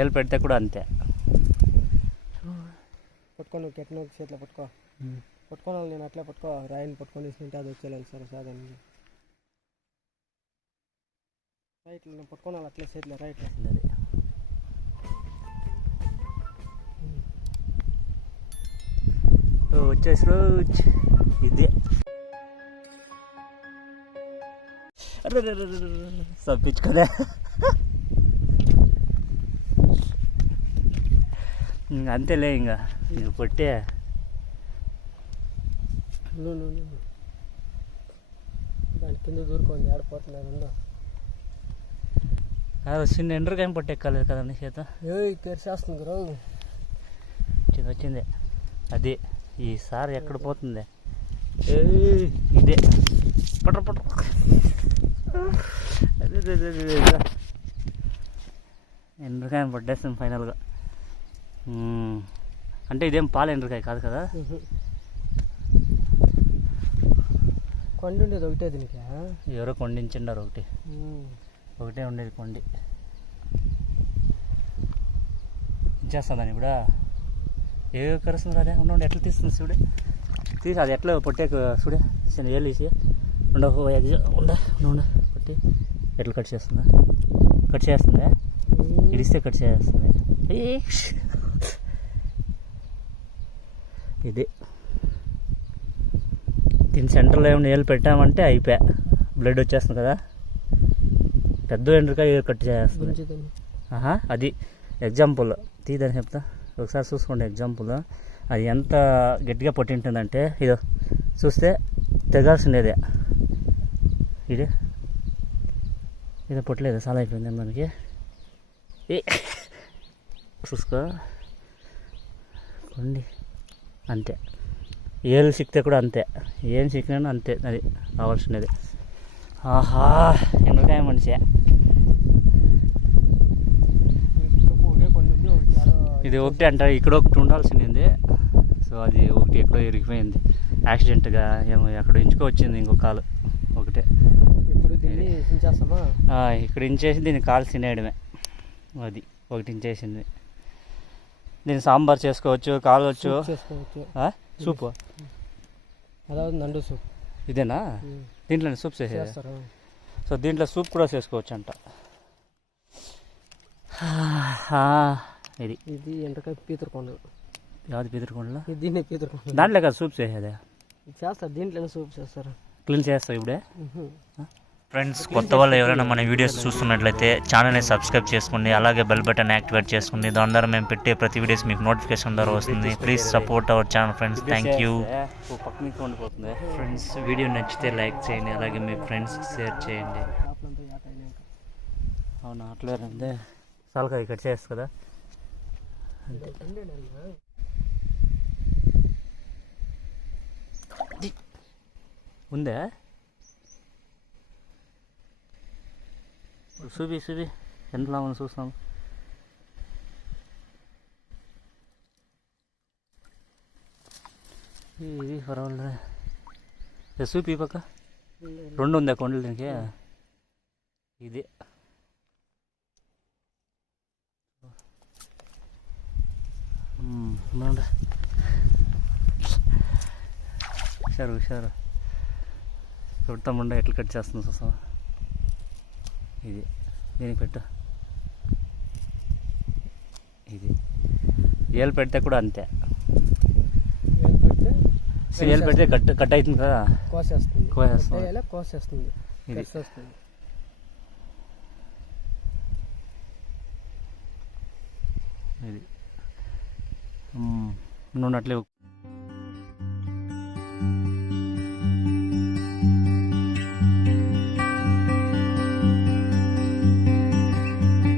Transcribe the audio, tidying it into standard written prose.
ఏలు పెడితే కూడా అంతే. పట్టుకొని కెట్న చేతిలో పట్టుకోవాలి. నేను అట్లే పట్టుకో, రాయిని పట్టుకొని తింటే అది వచ్చేయాలి సార్ సాధారణంగా. రైట్ నేను పట్టుకోవాలి అట్లే చేతిలో రైట్ వచ్చేసి రోజు ఇదే తప్పించుకోలే. అంతేలే ఇంకా పొట్టే దాని కింద దూరుకోండి ఆడిపోతున్నారు. చిన్న ఎండ్రకాయ పొట్టెక్కలేదు కదండి చేత కేర్చేస్తుంది కదా వచ్చింది అది. ఈసారి ఎక్కడ పోతుంది ఇదే పట్ర పట్ర. ఎండ్రకాయ పట్టేస్తుంది ఫైనల్గా. అంటే ఇదేం పాల ఎండ్రకాయ కాదు కదా. కొండ ఉండేది ఒకటే దీనికి. ఎవరో కొండించిండారు ఒకటే ఉండేది కొండి. ఇచ్చేస్తుందని ఇప్పుడు ఏ కరుస్తుంది అదే ఉండండి. ఎట్లా తీస్తుంది చూడే తీసి అది ఎట్లా పొట్టే చూడే చిన్న ఏళ్ళు తీసి ఉండ పొట్టి ఎట్లా కట్ చేస్తుందా ఇడిస్తే కట్ చేస్తుంది. ఇది దీని సెంటర్లో ఏమైనా ఏళ్ళు పెట్టామంటే అయిపోయా, బ్లడ్ వచ్చేస్తుంది కదా. పెద్ద ఎండ్రకాయ కట్ చేస్తుంది. అది ఎగ్జాంపుల్ తీదని చెప్తా ఒకసారి చూసుకోండి. ఎగ్జాంపుల్ అది ఎంత గట్టిగా పట్టింటుందంటే ఇదో చూస్తే తెగాల్సిండేదే. ఇదే పొట్టలేదు చాలా అయిపోయింది మనకి. చూసుకో కొండి అంతే. ఏళ్ళు సిక్కితే కూడా అంతే, ఏం సిక్కినా అంతే. అది కావాల్సినది. ఆహా ఎండ్రకాయ మనిషి. ఇది ఒకటి అంటారు, ఇక్కడ ఒకటి ఉండాల్సింది. సో అది ఒకటి ఎక్కడో ఇరిగిపోయింది యాక్సిడెంట్గా. ఏమో ఎక్కడో ఇంచుకొచ్చింది ఇంకో కాలు ఒకటే. ఇక్కడ ఇంచేసి దీన్ని కాలు తినేయడమే. అది ఒకటి ఇంచేసింది. దీన్ని సాంబార్ చేసుకోవచ్చు, కాలవచ్చు, సూపు. నడు సూప్ ఇదేనా దీంట్లోనే సూప్ చేసేస్తారు. సో దీంట్లో సూప్ కూడా చేసుకోవచ్చు అంట. ఇది ఎండ్రకాయ పీతరకొండ. యావది పీతరకొండలో దీన్నే పీతరకొండ. దాంట్లో కదా సూప్ చేసేదే చేస్తారు, దీంట్లోనే సూప్ చేస్తారు. క్లీన్ చేస్తావు ఇప్పుడే. ఫ్రెండ్స్ కొత్త వాళ్ళు ఎవరైనా మన వీడియోస్ చూస్తున్నట్లయితే ఛానల్ని సబ్స్క్రైబ్ చేసుకోండి, అలాగే బెల్ బటన్ యాక్టివేట్ చేసుకోండి. దాని ద్వారా మేము పెట్టే ప్రతి వీడియోస్ మీకు నోటిఫికేషన్ ద్వారా వస్తుంది. Please support our channel friends. Thank you friends. Video నచ్చితే లైక్ చేయండి, అలాగే మీ ఫ్రెండ్స్కి షేర్ చేయండి. అవునా అట్లే రండి సాల్కాయ కట్ చేస్తా కదా ఉందే. చూపి ఎంతలా ఉంది చూస్తాం. ఇది పర్వాలేదు. చూపి పక్క రెండు ఉందా కొండలు దీనికి. ఇది హుషారు కొడతాముండ ఎట్లా కట్ చేస్తుంది చూస్తావా. ఇది దీనికి పెట్టు. ఇది ఏలు పెడితే కూడా అంతే. ఏలు పెడితే కట్ అవుతుంది కదా, కోసేస్తుంది. ఇది నువ్వు అట్లే